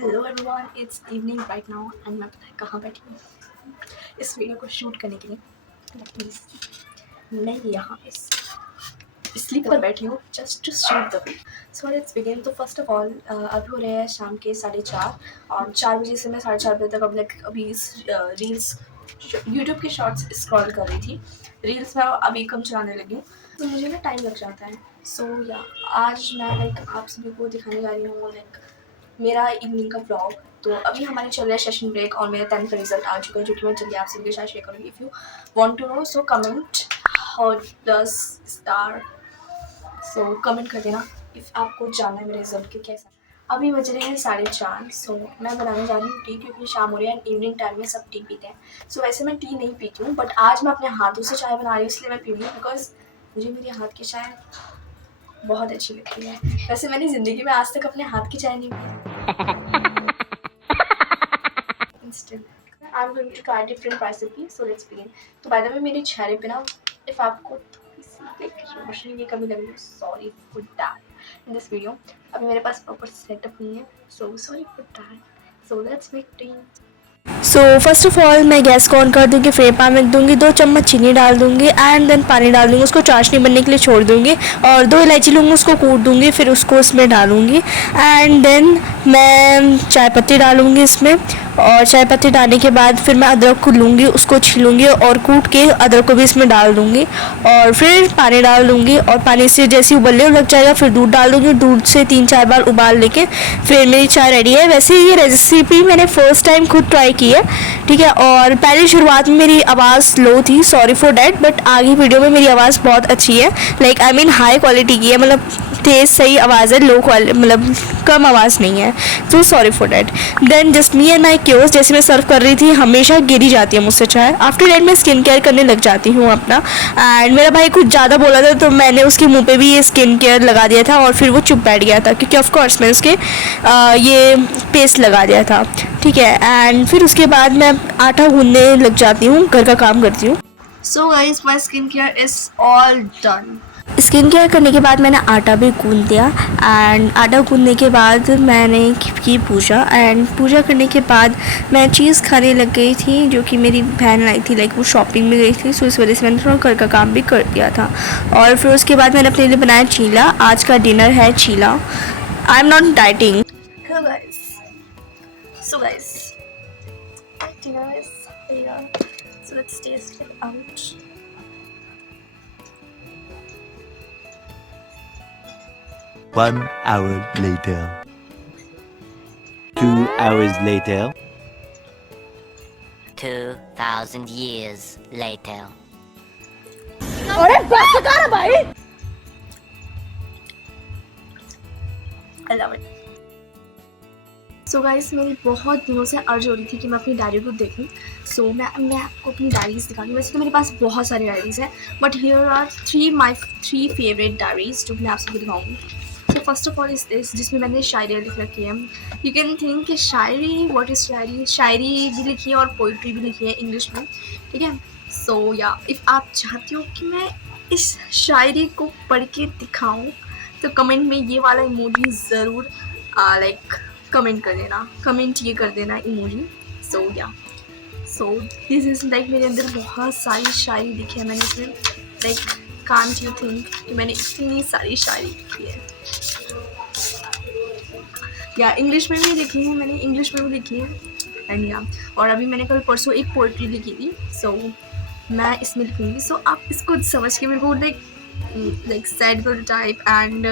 Hello everyone, it's evening right now and मैं पता है कहाँ बैठी हूँ इस वीडियो को शूट करने के लिए। प्लीज़, मैं यहाँ स्लीप पर बैठी हूँ just to shoot the video. So let's begin. तो फर्स्ट ऑफ ऑल अभी हो रहे हैं शाम के 4:30 और 4 बजे से मैं 4:30 बजे तक अभी रील्स यूट्यूब के शॉर्ट्स स्क्रॉल कर रही थी। रील्स में अभी कम चलाने लगी हूँ तो मुझे ना टाइम लग जाता है। सो या आज मैं आप सभी को दिखाने जा रही हूँ मेरा इवनिंग का व्लॉग। तो अभी हमारे चल रहा है सेशन ब्रेक और मेरा 10th का रिजल्ट आ चुका है जो कि मैं जल्दी आप सभी के साथ शेयर करूँगी। If you want to know so comment how plus star, so comment कर देना इफ़ आपको जानना है मेरे रिजल्ट के कैसा। अभी बज रहे हैं 4:30। सो मैं बनाने जा रही हूँ टी क्योंकि शाम हो रही है एंड इवनिंग टाइम में सब टी पीते हैं। सो वैसे मैं टी नहीं पीती हूँ बट आज मैं अपने हाथों से चाय बना रही हूँ इसलिए मैं पी रही हूँ बिकॉज मुझे मेरे हाथ की चाय बहुत अच्छी लगती है। वैसे मैंने ज़िंदगी में आज तक अपने हाथ की चाय नहीं P. Instant. I'm going to try different recipes. So let's begin. तो by the way मेरे चेहरे पे ना if आपको थोड़ी सी like रोशनी की कमी लग रही है, sorry for that in this video. अभी मेरे पास proper setup नहीं है, so sorry for that. So let's make tea. So first of all मैं गैस को ऑन कर दूँगी, फ्राई पैन रख दूँगी, 2 चम्मच चीनी डाल दूँगी एंड देन पानी डाल दूँगी, उसको चाशनी बनने के लिए छोड़ दूँगी और 2 इलायची लूँगी, उसको कूट दूँगी, फिर उसको इसमें डालूँगी एंड देन मैं चाय पत्ती डालूँगी इसमें और चाय पत्ती डालने के बाद फिर मैं अदरक को लूँगी, उसको छीलूँगी और कूट के अदरक को भी इसमें डाल दूँगी और फिर पानी डाल दूँगी और पानी से जैसे उबलने लग जाएगा फिर दूध डाल दूँगी। दूध से 3-4 बार उबाल लेके फिर मेरी चाय रेडी है। वैसे ये रेसिपी मैंने फ़र्स्ट टाइम खुद ट्राई की है, ठीक है। और पहले शुरुआत में मेरी आवाज़ लो थी, सॉरी फॉर डैट, बट आगे वीडियो में मेरी आवाज़ बहुत अच्छी है, like I mean high quality की है, मतलब तेज़ सही आवाज़ है, लो क्वालिटी मतलब कम आवाज़ नहीं है, तो sorry for that. Then just me and my cures, जैसे मैं सर्व कर रही थी हमेशा गिरी जाती है मुझसे चाय। आफ्टर डैट मैं स्किन केयर करने लग जाती हूँ अपना एंड मेरा भाई कुछ ज़्यादा बोला था तो मैंने उसके मुँह पे भी ये स्किन केयर लगा दिया था और फिर वो चुप बैठ गया था क्योंकि ऑफकोर्स मैंने उसके ये पेस्ट लगा दिया था, ठीक है। एंड फिर उसके बाद मैं आटा गूंदने लग जाती हूँ, घर का काम करती हूँ। So guys, my skincare is all done. Skin care करने के बाद मैंने आटा भी गूंद दिया एंड आटा गूंदने के बाद मैंने की पूजा एंड पूजा करने के बाद मैं चीज़ खाने लग गई थी जो कि मेरी बहन आई थी, लाइक वो शॉपिंग में गई थी, सो इस वजह से मैंने थोड़ा घर का काम भी कर दिया था। और फिर उसके बाद मैंने अपने लिए बनाया चीला। आज का डिनर है चीला। I am not dieting. Hello guys. So guys, dinner is here. So let's taste it out. 1 hour later. 2 hours later. 2,000 years later. I love it. So guys, मेरी बहुत दिनों से अर्ज हो रही थी कि मैं अपनी डायरी को देखूं। सो मैं आपको अपनी डायरीज़ दिखाऊंगी। वैसे तो मेरे पास बहुत सारी डायरीज़ हैं but here are my three favourite diaries जो मैं आप सबको दिखाऊंगी। So first of all is this, जिसमें मैंने शायरी लिख रखी है। यू कैन थिंक कि शायरी, व्हाट इज़ शायरी? शायरी भी लिखी है और पोइट्री भी लिखी है इंग्लिश में, ठीक है। सो या इफ़ आप चाहती हो कि मैं इस शायरी को पढ़ के दिखाऊँ तो कमेंट में ये वाला इमोजी ज़रूर लाइक कमेंट कर देना, कमेंट ये कर देना इमोजी। सो या सो दिस इज़ लाइक मेरे अंदर बहुत सारी शायरी लिखी है मैंने इसमें, लाइक कांट यू थिंक कि मैंने इतनी सारी शायरी लिखी है। या इंग्लिश में भी लिखी है मैंने, इंग्लिश में भी लिखी है एंड या और अभी मैंने कल परसों एक पोइट्री लिखी थी, सो मैं इसमें लिखूँगी। सो आप इसको समझ के मेरे को like sad girl type and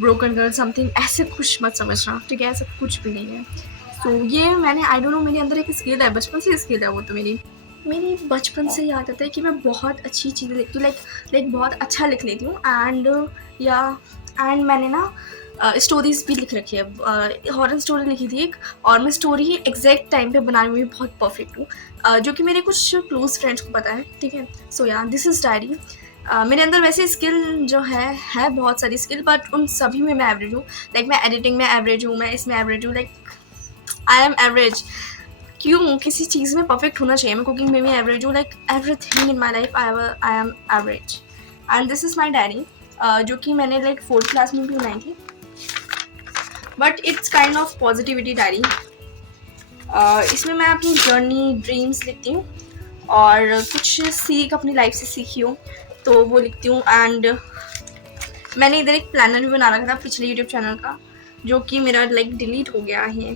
broken girl something ऐसे कुछ मत समझना, ठीक है, ऐसा कुछ भी नहीं है। सो ये मैंने आई डोंट नो, मेरे अंदर एक स्किल है, बचपन से स्किल है वो तो मेरी बचपन से याद आता है कि मैं बहुत अच्छी चीज़ें लिखती हूँ, लाइक बहुत अच्छा लिख लेती हूँ एंड मैंने ना स्टोरीज़ भी लिख रखी है। हॉरर स्टोरी लिखी थी एक और मैं स्टोरी एग्जैक्ट टाइम पे बनाने में भी बहुत परफेक्ट हूँ, जो कि मेरे कुछ क्लोज फ्रेंड्स को पता है, ठीक है। सो या दिस इज़ डायरी। मेरे अंदर वैसे स्किल जो है बहुत सारी स्किल बट उन सभी में मैं एवरेज हूँ। लाइक मैं एडिटिंग में एवरेज हूँ, मैं इसमें एवरेज हूँ, लाइक आई एम एवरेज। क्यों? किसी चीज़ में परफेक्ट होना चाहिए। मैं कुकिंग में भी एवरेज हूँ, like everything in my life I am average. And this is my diary, जो कि मैंने लाइक 4th क्लास में भी बनाई थी, but it's kind of positivity diary. इसमें मैं अपनी जर्नी, ड्रीम्स लिखती हूँ और कुछ सीख अपनी लाइफ से सीखी हूँ तो वो लिखती हूँ। एंड मैंने इधर एक प्लानर भी बना रखा था पिछले यूट्यूब चैनल का, जो कि मेरा लाइक डिलीट हो गया है।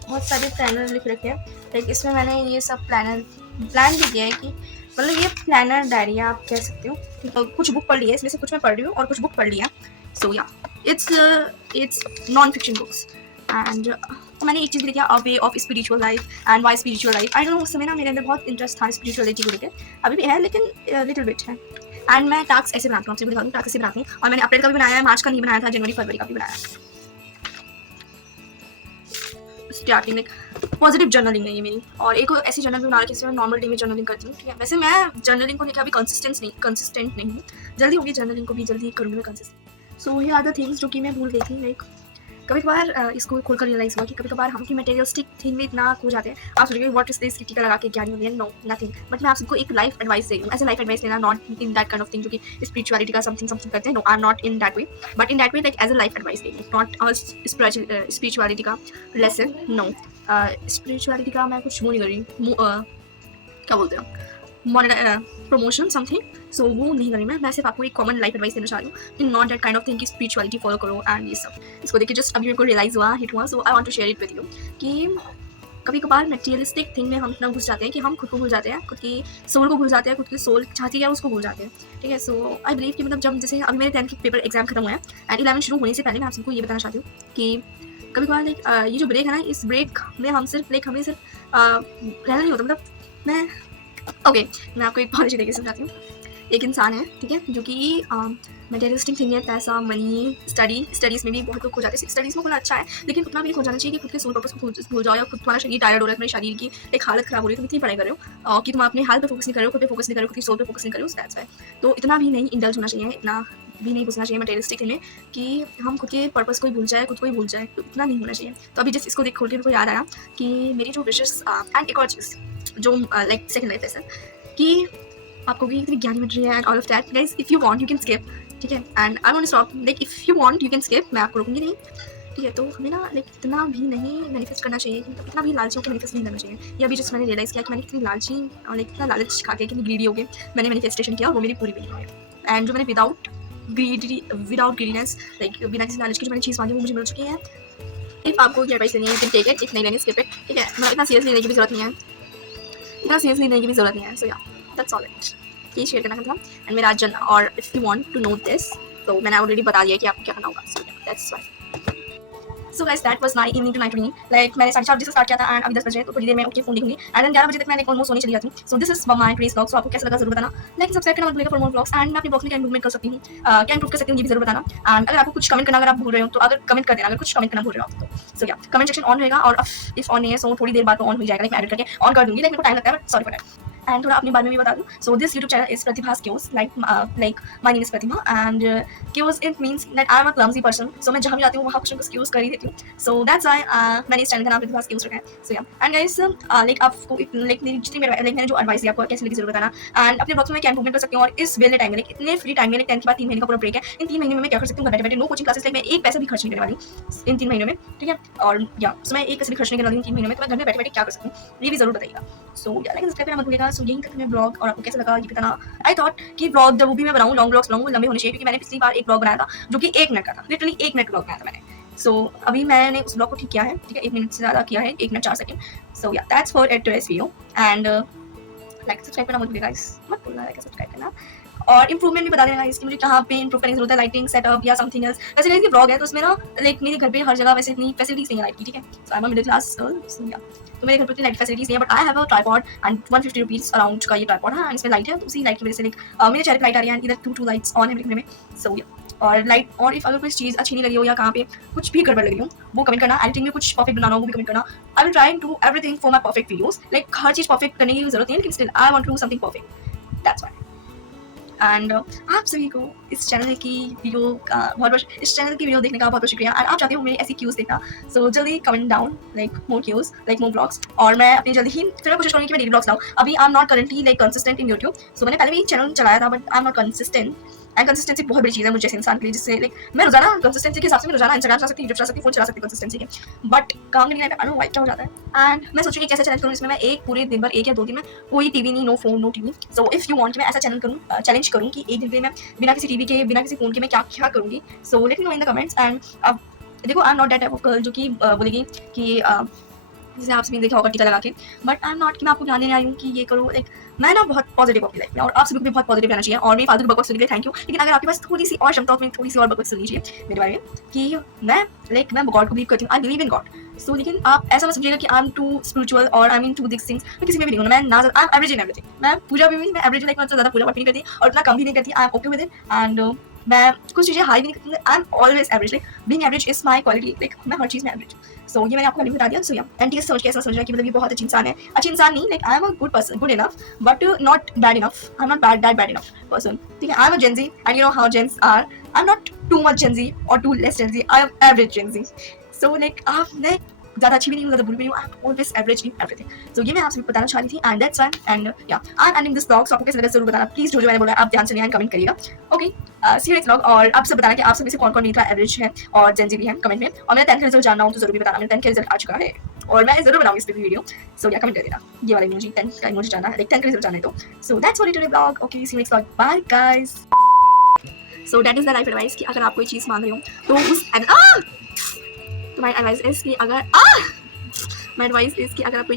बहुत सारे प्लानर लिख रखे हैं, लाइक इसमें मैंने ये सब प्लान भी किया है कि मतलब ये प्लानर डायरी है आप कह सकते हो। तो कुछ बुक पढ़ लिया है इसमें से, कुछ मैं पढ़ रही हूँ और कुछ बुक पढ़ लिया। So yeah it's non fiction books. And मैंने एक चीज़ लिखी है, a way of spiritual life and why spiritual life. I don't know, उस समय ना मेरे अंदर बहुत इंटरेस्ट था स्पिरिचुअलिटी को लेकर, अभी भी है लेकिन लिटिल बिट है। एंड मैं टास्क ऐसे बनाती हूँ, आपसे दिखाऊँ टास्क ऐसे बनाती हूँ। और मैंने अप्रैल का भी बनाया है, मार्च का नहीं बनाया था, जनवरी फरवरी का भी बनाया है। स्टार्टिंग लाइक पॉजिटिव जर्नलिंग है ये मेरी, और एक ऐसी जर्नल भी बना रखी है जिसमें मैं नॉर्मल डे में जर्नलिंग करती हूँ, ठीक है। वैसे मैं जर्नलिंग को लेकर अभी कंसिस्टेंट नहीं हूँ, जल्दी होगी जर्नलिंग को भी, जल्दी करूँगी मैं कंसिस्टेंट। सो ये आर द थिंग्स जो कि मैं भूल गई थी। लाइक कभी कभार इसको खोलकर रियलाइज हुआ कि कभी कभार हम की मटेरियलिस्टिक थिंग में इतना खो जाते हैं। आप सोचेंगे व्हाट इज दिस, टीका लगा के ज्ञानी हो गया। नो नथिंग, बट मैं आप सबको एक लाइफ एडवाइस दे रही हूँ। ऐसे लाइफ एडवाइस लेना, not in that kind of thing जो कि स्पिरिचुअलिटी का समथिंग करते हैं। No, I am not in that way, but in that way like as a life advice दे रही हूँ, नॉट स्पिरिचुअलिटी का लेसन। नो, स्पिरिचुअलिटी का मैं कुछ वो नहीं कर रही हूँ, क्या बोलते हैं, प्रमोशन समथिंग। सो वो नहीं करी मैं सिर्फ आपको एक कॉमन लाइफ एडवाइस देना चाह रही हूँ कि not that kind of thing की स्पिरिचुअलिटी फॉलो करो एंड ये सब। इसको देखिए जस्ट अभी मेरे को रियलाइज हुआ, हिट हुआ। So I want to share it with you कि कभी कभार मटेरियलिस्टिक थिंग में हम इतना घुस जाते हैं कि हम खुद को भूल जाते हैं, खुद की सोल को भूल जाते हैं, खुद की सोल चाहती है उसको भूल जाते हैं, ठीक है। सो आई बिलीव कि मतलब जब जैसे अभी मेरे 10th की पेपर एग्जाम खत्म हुआ है एंड 11 शुरू होने से पहले मैं आप सबको ये बताना चाहती हूँ कि कभी कभार लाइक ये जो ब्रेक है ना, इस ब्रेक में हम सिर्फ लाइक हमें सिर्फ रहना नहीं होता। मतलब मैं आपको एक बहुत अच्छी तरीके से समझाती हूँ। एक इंसान है, ठीक है, जो कि मटेरियलिस्टिक थिंग है, पैसा, मनी, स्टडीज़ में भी बहुत लोग खो जाते हैं। स्टडीज़ में खोना अच्छा है, लेकिन उतना भी नहीं खो जाना चाहिए कि खुद के सोल पर्पस को भूल जाओ, या खुद तुम्हारा शरीर टायर्ड हो रहा है, तुम्हारे शरीर की एक हालत खराब हो रही है, तुम इतनी पढ़ाई कर रहे हो कि तुम अपने हाल पर फोकस नहीं कर रहे हो, खुद पे फोकस नहीं कर रहे हो, खुद की सोल पे फोकस नहीं कर रहे हो। दैट्स व्हाई तो इतना भी नहीं इंडल्ज होना चाहिए, इतना भी नहीं घुसना चाहिए मटेरियलिस्टिक थिंग में कि हम खुद के पर्पस को ही भूल जाए, खुद को ही भूल जाए, तो इतना नहीं होना चाहिए। तो अभी जिस इसको देख खोल के मेरे को याद आया कि मेरी जो विशेष एंड एक और चीज़ जो लाइक सेकंड लाइफ लेसन कि आपको भी इतनी ज्ञानी मिल रही है and all of that. Guys if you want you can skip, ठीक है। And I want to stop, like if you want you can skip, मैं आपको रोकूंगी नहीं, ठीक है। तो हमें ना लाइक इतना भी नहीं मैनिफेस्ट करना चाहिए, मतलब इतना भी लालची होकर मैनिफेस्ट नहीं करना चाहिए। ये अभी जस्ट मैंने रियलाइज़ किया कि मैंने इतनी लालची और लाइक इतना लालच खा के कितनी ग्रीडी हो गई, मैंने मैनिफेस्टेशन किया और वो मेरी पूरी भी नहीं हुई। एंड जो मैंने विदाउट ग्रीडीनेस लाइक बिना किसी लालच की जो मैंने चीज़ मांगी वो मुझे मिल चुकी है। इफ़ आपको ये एडवाइस लेनी है, you can take it, if नहीं लेनी स्किप इट, ठीक है। मतलब इतना सीरियसली लेने की भी जरूरत नहीं है, इतना सीरियसली लेने की भी जरूरत नहीं है। सो या दैट्स ऑल इट, ये शेयर करना था एंड मेरा जन। और if you want to know this तो मैंने ऑलरेडी बता दिया कि आपको क्या करना होगा। So that's why. So guys that was my evening to night routine. Like मैंने 4:30 बजे से स्टार्ट किया था एंड अभी 10 बजे, तो थोड़ी देर में उठ के फोन देखूंगी एंड देन 11 बजे तक मैं लाइक ऑलमोस्ट सोने चली जाती हूँ। So this is my today's vlog. So आपको कैसा लगा जरूर बताना, लाइक सब्सक्राइब करना मत भूलिएगा फॉर मोर व्लॉग्स। एंड मैं अपने ब्लॉग में क्या इंप्रूवमेंट कर सकती हूँ, क्या इंप्रूव कर सकती हूँ ये भी जरूर बताना। एंड अगर आपको कुछ कमेंट करना अगर आप भूल रहे हो तो अगर कमेंट कर देना, अगर कुछ कमेंट करना भूल रहे हो तो। सो या कमेंट सेक्शन ऑन रहेगा, और इफ ऑन नहीं है सो थोड़ी देर बाद तो ऑन हो जाएगा, लाइक मैं एडिट करके ऑन कर दूंगी, लाइक मेरे को टाइम लगता है but sorry for that. And थोड़ा अपने बारे में भी बता दूँ। So this YouTube channel is Pratibha's Qs, like my name is Pratibha and Qs it means that I am a clumsy person. So मैं जहाँ भी जाती हूँ वहाँ कुछ ना कुछ क्यूज कर ही देती हूँ। सो दैट्स व्हाई मैंने इस चैनल का नाम प्रतिभास क्यूज रखा है। सो या एंड गाइस लाइक आपको लाइक मेरी जितनी मेरा लाइक मैंने जो एडवाइस दिया आपको कैसे लगी जरूर बताना। एंड अपने ब्लॉग्स में क्या इंप्रूवमेंट कर सकती हूँ, और इस वेले टाइम में लाइक इतने फ्री टाइम में, लाइक 10 के बाद 3 महीने का पूरा ब्रेक है, इन 3 महीने में मैं क्या कर सकती हूँ, बैठे बैठे नो कोचिंग क्लासेस, लाइक मैं एक पैसा भी खर्च नहीं करने वाली इन 3 महीनों में, ठीक है। और या सो मैं एक पैसा भी खर्च नहीं करने वाली इन 3 महीनों में, तो मैं घर में बैठे बैठे क्या कर सकती हूँ ये भी जरूर बताइएगा। सो या लाइक सब्सक्राइब करना मत भूलिएगा। सो यही तक मैं ब्लॉग, और आपको कैसा लगा ये बताना। आई थॉट कि ब्लॉग जब भी मैं बनाऊँ लॉन्ग ब्लॉग्स बनाऊँ लंबे होने चाहिए, क्योंकि मैंने पिछली बार एक ब्लॉग बनाया था जो कि 1 मिनट का था, लिटरली 1 मिनट ब्लॉग बनाया था मैंने। सो अभी मैंने उस ब्लॉग को ठीक किया है, ठीक है, 1 मिनट से ज़्यादा किया है, 1 मिनट 4 सेकंड। सो या that's for it today's video and like subscribe करना मत भूलिएगा गाइस, मत भूलना लाइक सब्सक्राइब करना। और इंप्रूवमेंट भी बता देना इसकी, मुझे कहाँ पे इंप्रूव करने की जरूरत है, लाइटिंग सेटअप या समथिंग एल्स। वैसे गाइस ये ब्लॉग है तो उसमें ना लाइक मेरे घर पे हर जगह वैसे इतनी फैसिलिटीज नहीं है लाइट की, ठीक है। So I am a middle class girl, so या तो मेरे घर पे इतनी लाइट फैसिलिटीज नहीं है, but I have a tripod and 150 rupees around का ये ट्राइपॉड है एंड इसमें लाइट है, तो उसी लाइट की वजह से लाइक मेरे चेहरे पे लाइट आ रही है, इधर 2 लाइट्स ऑन है मेरे कमरे में। सो या और लाइट, और इफ अगर कोई चीज़ अच्छी नहीं लगी हो या कहाँ पे कुछ भी गड़बड़ लगी हो वो कमेंट करना। एडिटिंग में कुछ परफेक्ट बनाना हो वो भी कमेंट करना। I will try to everything for my perfect videos, like हर चीज़ परफेक्ट करने की जरूरत नहीं है, लेकिन still I want to do something perfect, that's why. And आप सभी को इस चैनल की वीडियो का इस चैनल की वीडियो देखने का बहुत बहुत शुक्रिया। एंड आप चाहते हो मेरी ऐसी क्यूज़ देखना, सो जल्दी comment down like more cues, like more blogs, और मैं अपनी जल्दी ही फिर कोशिश करूँगी कि मैं डेली ब्लॉग्स लाऊँ। अभी I am not currently like consistent in YouTube. So मैंने पहले भी चैनल चलाया था but I am not consistent and consistency बहुत बड़ी चीज़ है मुझे जैसे इंसान के लिए, जिससे लाइक मैं रोजाना कंसिस्टेंसी के हिसाब से मैं रोजाना इंस्टाग्राम चला सकती हूँ, यूट्यूब चला सकती हूँ, फोन चला सकती हूँ कंसिस्टेंसी के, बट काम करने में आई डोंट लाइक क्या हो जाता है। एंड मैं सोच रही हूँ कैसा चैलेंज करूँ जिसमें मैं एक पूरे दिन भर, 1 या 2 दिन में कोई टीवी नहीं, no phone no TV. So if you want मैं ऐसा चैलेंज करूँ कि एक दिन में मैं बिना किसी टीवी के, बिना किसी फोन के मैं क्या क्या करूँगी। So let me know in the comments. And अब देखो आई am not that type of girl जो कि बोलेगी कि जैसे आपसे भी देखा होगा टीका लगा के, बट आई एम नॉट कि मैं आपको ज्ञान देने आई हूँ कि ये करो। लाइक मैं ना बहुत पॉजिटिव अपनी लाइफ में, और आप सभी को भी बहुत पॉजिटिव रहना चाहिए। और मेरी फालतू की बकवास सुनने के लिए थैंक यू, लेकिन अगर आपके पास थोड़ी सी और क्षमता हो, अपनी थोड़ी सी और बकवास सुननी चाहिए मेरे बारे में कि मैं गॉड को बिलीव करती हूँ, आई बिलीव इन गॉड। सो लेकिन आप ऐसा मत समझिएगा कि आई एम टू स्पिरिचुअल और I mean to this things. मैं किसी में भी नहीं हूँ, मैं ना I am average in everything. मैं पूजा भी नहीं, मैं एवरेज, लाइक मैं ज़्यादा पूजा पाठ नहीं करती और उतना कम भी नहीं करती, I am okay with it. And मैं कुछ चीज़ें हाई भी नहीं करती, आई am always average. Like being average is my quality, like मैं हर चीज़ में एवरेज। सो ये मैंने आपको पहले बता दिया। सो या एंटी सोच के ऐसा सोच रहा है कि मतलब ये बहुत अच्छी इंसान है, अच्छी इंसान नहीं, like I am a good person, good enough but not bad enough. I am not bad enough person, ठीक है। I am a Gen Z and you know how gens are, I am not too much Gen Z और too less Gen Z, I am average Gen Z. So like मैं ज़्यादा अच्छी भी नहीं हूँ, ज़्यादा बुरी भी नहीं हूँ, I am always average in everything. So ये मैं आपसे बताना चाह रही थी and that's why. And yeah I am ending this blog. So आपको कैसे लगा जरूर बताना प्लीज़, जो मैंने बोला आप ध्यान से कमेंट करिएगा। Okay see you next vlog. और आप सब बताना कि आप सब में से कौन कौन नहीं था एवरेज है और जेंजी भी है कमेंट में। और मेरा 10th का रिजल्ट जानना हो तो जरूर भी बताना, मेरा 10th का रिजल्ट आ चुका है और मैं जरूर बनाऊंगी इस पर भी वीडियो। सो या कमेंट कर देना ये वाला इमोजी, 10th का इमोजी जानना है, लाइक 10th का रिजल्ट जानना है तो। So that's what it today blog. Okay see you next vlog, bye guys. So that is the life advice कि अगर आप कोई चीज़ मांग रहे हो तो उस माय एडवाइस इज कि अगर माय एडवाइस इज कि अगर आप कोई